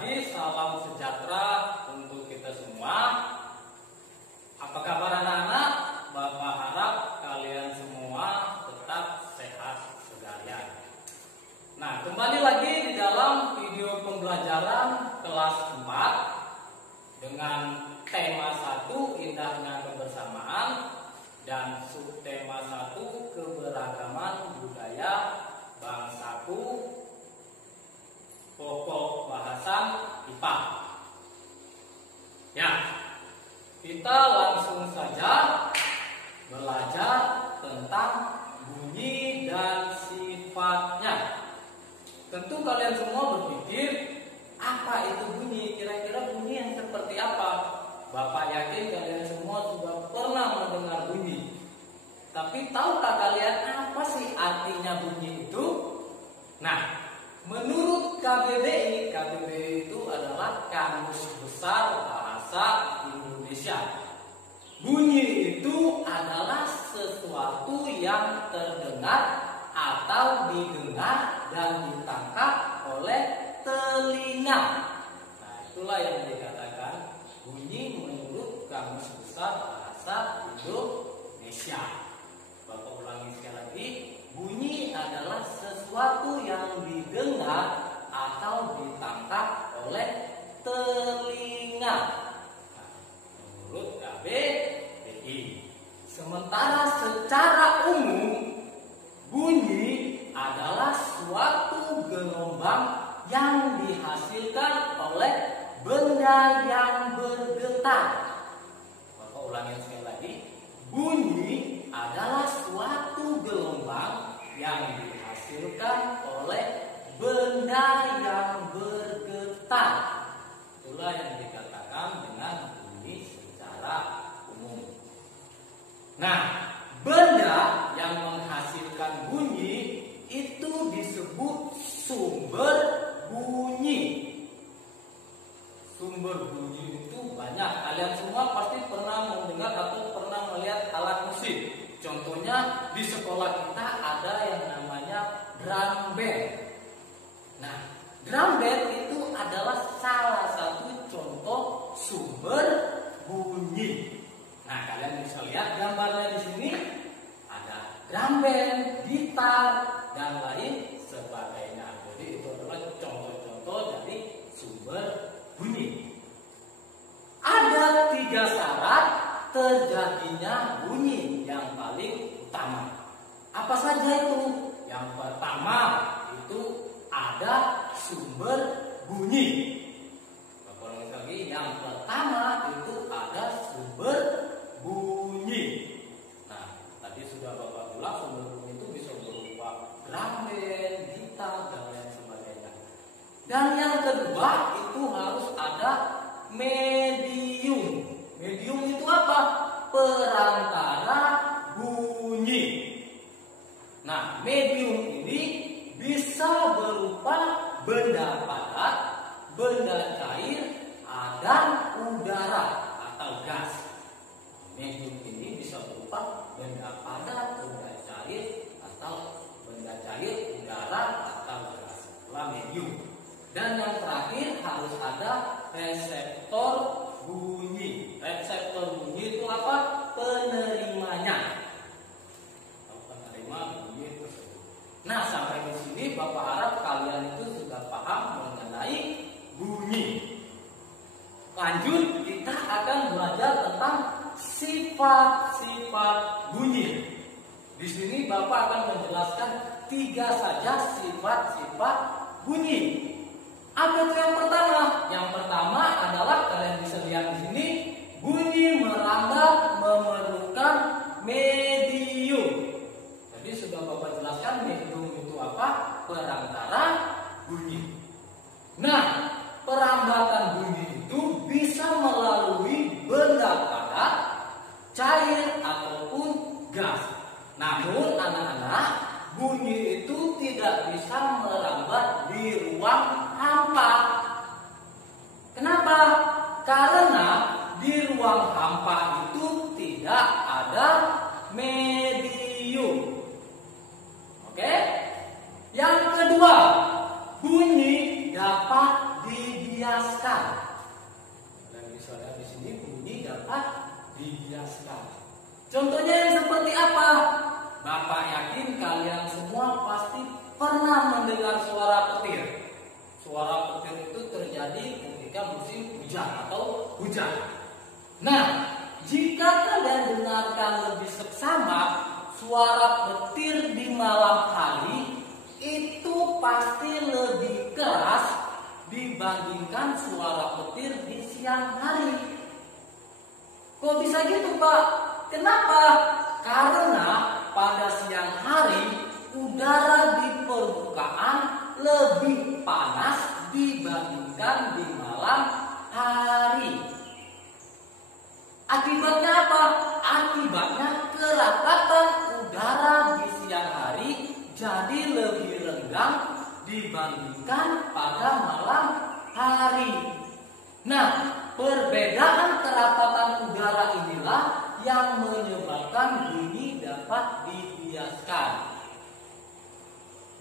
lagi, salam sejahtera untuk kita semua. Apa kabar anak-anak? Bapak harap kalian semua tetap sehat sekalian. Nah, kembali lagi di dalam video pembelajaran kelas 4 dengan tema 1 indahnya kebersamaan dan subtema 1 keberagaman budaya bangsaku, pokok bahasan IPA. Ya, kita langsung saja belajar tentang bunyi dan sifatnya. Tentu kalian semua berpikir, apa itu bunyi? Kira-kira bunyi yang seperti apa? Bapak yakin kalian semua sudah pernah mendengar bunyi. Tapi tahukah kalian apa sih artinya bunyi itu? Nah, menurut KBBI itu adalah Kamus Besar Bahasa Indonesia. Bunyi itu adalah sesuatu yang terdengar atau didengar dan ditangkap oleh telinga. Nah, itulah yang dikatakan bunyi menurut Kamus Besar Bahasa Indonesia. Bapak ulangi sekali lagi, bunyi adalah sesuatu yang didengar atau ditangkap oleh telinga. Nah, menurut KBBI. Sementara secara umum, bunyi adalah suatu gelombang yang dihasilkan oleh benda yang bergetar. Bapak ulangi sekali lagi, bunyi adalah suatu gelombang yang dihasilkan oleh benda yang bergetar. Itulah yang dikatakan dengan bunyi secara umum. Nah, benda yang menghasilkan bunyi itu disebut sumber bunyi. Sumber bunyi itu banyak. Kalian semua pasti pernah mendengar atau pernah melihat alat musik. Contohnya di sekolah kita ada yang namanya drum band. Nah, drum band itu adalah salah satu contoh sumber bunyi. Nah, kalian bisa lihat gambarnya di sini. Ada drum band, gitar, dan lain sebagainya. Jadi itu adalah contoh-contoh dari sumber bunyi. Ada 3 syarat terjadinya bunyi yang paling utama. Apa saja itu? Yang pertama itu ada sumber bunyi. Bapak lagi, yang pertama itu ada sumber bunyi. Nah, tadi sudah Bapak bilang sumber bunyi itu bisa berupa drum band, gitar, dan lain sebagainya. Dan yang kedua itu harus ada medium. Medium itu apa? Perantara bunyi. Nah, medium ini bisa berupa benda padat, benda cair, dan udara atau gas. Medium ini bisa berupa benda padat, benda cair, atau benda cair, udara, atau gas. Itulah medium. Dan yang terakhir harus ada reseptor bunyi. Reseptor bunyi itu apa? Penerimanya. Penerima bunyi tersebut. Nah, sampai di sini Bapak harap kalian itu sudah paham mengenai bunyi. Lanjut, kita akan belajar tentang sifat-sifat bunyi. Di sini Bapak akan menjelaskan 3 saja sifat-sifat bunyi. Apa itu yang pertama? Yang pertama adalah kalian bisa lihat di sini, bunyi merambat memerlukan medium. Jadi sudah Bapak jelaskan medium itu apa? Perantara bunyi. Nah, perambatan bunyi itu bisa melalui benda padat, cair ataupun gas. Namun anak-anak, bunyi itu tidak bisa merambat di ruang hampa. bisa lihat di sini bunyi dapat dibiaskan. Contohnya yang seperti apa? Bapak yakin kalian semua pasti pernah mendengar suara petir. Suara petir itu terjadi ketika musim hujan atau hujan. Nah, jika kalian dengarkan lebih seksama suara petir di malam hari, itu pasti lebih keras dibandingkan suara petir di siang hari. Kok bisa gitu, Pak? Kenapa? Karena pada siang hari udara di permukaan lebih panas dibandingkan di malam hari. Akibatnya apa? Akibatnya kerakatan udara di siang hari jadi lebih renggang dibandingkan pada malam hari. Nah, perbedaan kerakatan udara inilah yang menyebabkan bunyi dapat dibiaskan.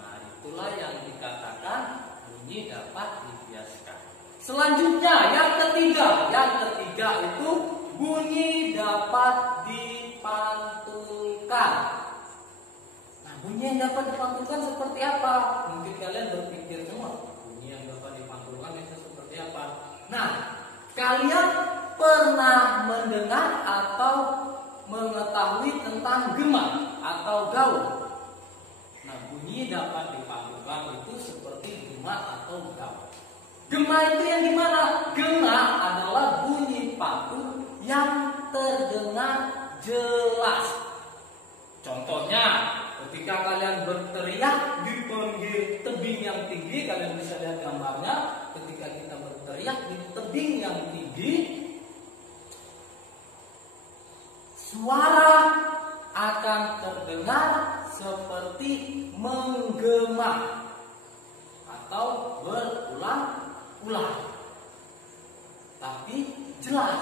Nah, itulah yang dikatakan bunyi dapat dibiaskan. Selanjutnya, yang ketiga itu bunyi dapat dipantulkan. Nah, bunyi yang dapat dipantulkan seperti apa? Mungkin kalian berpikir semua, bunyi yang dapat dipantulkan itu seperti apa? Nah, kalian pernah mendengar atau mengetahui tentang gema atau gaul? Nah, bunyi dapat dipantulkan itu seperti gema atau gaul. Gema itu yang gimana? Gema adalah bunyi pantul yang terdengar jelas. Contohnya, ketika kalian berteriak di pinggir tebing yang tinggi, kalian bisa lihat gambarnya. Ketika kita berteriak di tebing yang tinggi, suara akan terdengar seperti menggema atau berulang-ulang, tapi jelas.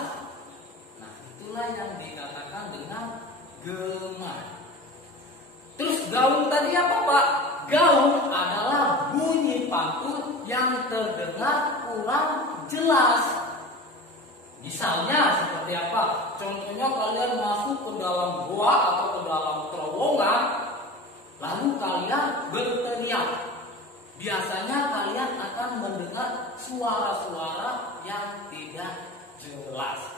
Nah, itulah yang dikatakan dengan gema. Terus gaung tadi apa, Pak? Gaung adalah bunyi pantul yang terdengar kurang jelas. Misalnya seperti apa? Contohnya kalian masuk ke dalam gua atau ke dalam terowongan, lalu kalian berteriak. Biasanya kalian akan mendengar suara-suara yang tidak jelas.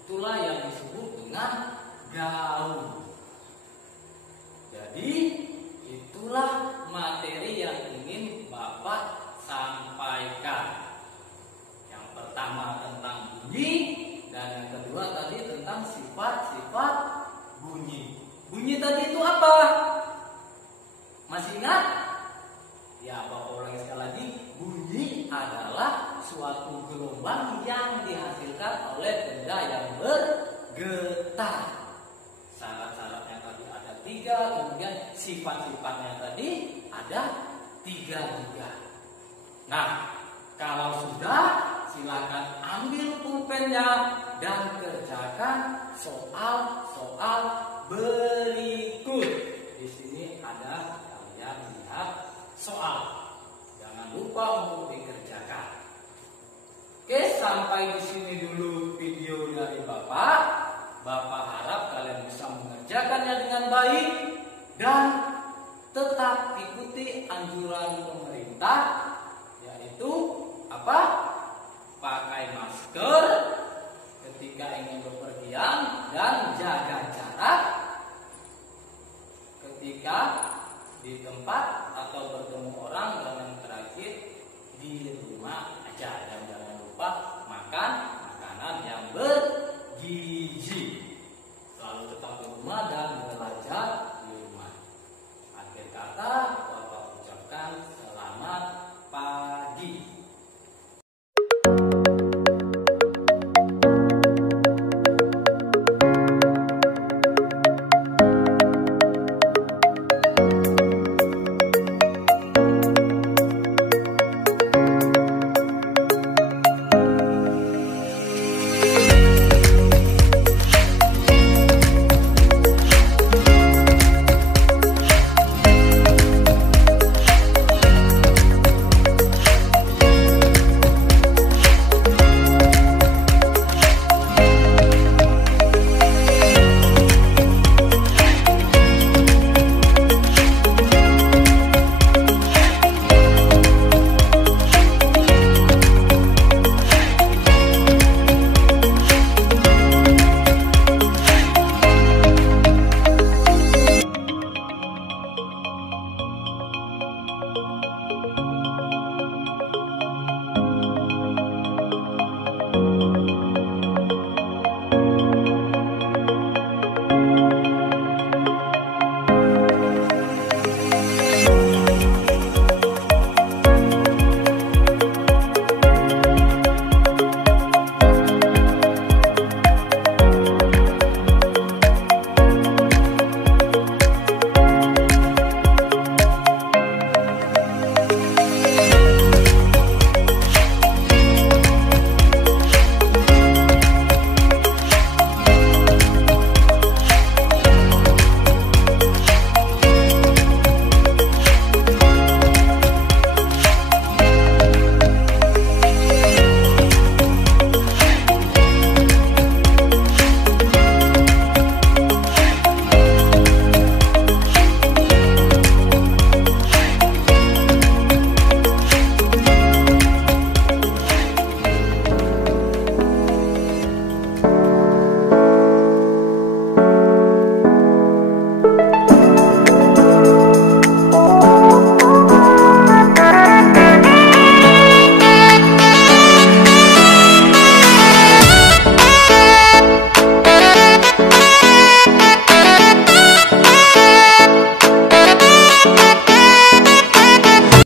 Itulah yang disebut dengan gaung. Jadi itulah materi yang ingin Bapak sampaikan. Yang pertama tentang bunyi, dan yang kedua tadi tentang sifat-sifat bunyi. Bunyi tadi itu apa? Masih ingat? Ya, Bapak ulangi sekali lagi. Bunyi adalah suatu gelombang yang dihasilkan oleh benda yang bergetar. Syarat-syaratnya tadi ada 3, kemudian sifat-sifatnya tadi ada 3 juga. Nah, kalau sudah, silakan ambil pulpennya dan kerjakan soal-soal berikut. Di sini ada kalian lihat soal. Jangan lupa untuk dikerjakan. Oke, sampai di sini dulu video dari Bapak. Bapak harap kalian bisa mengerjakannya dengan baik dan tetap ikuti anjuran pemerintah, yaitu apa?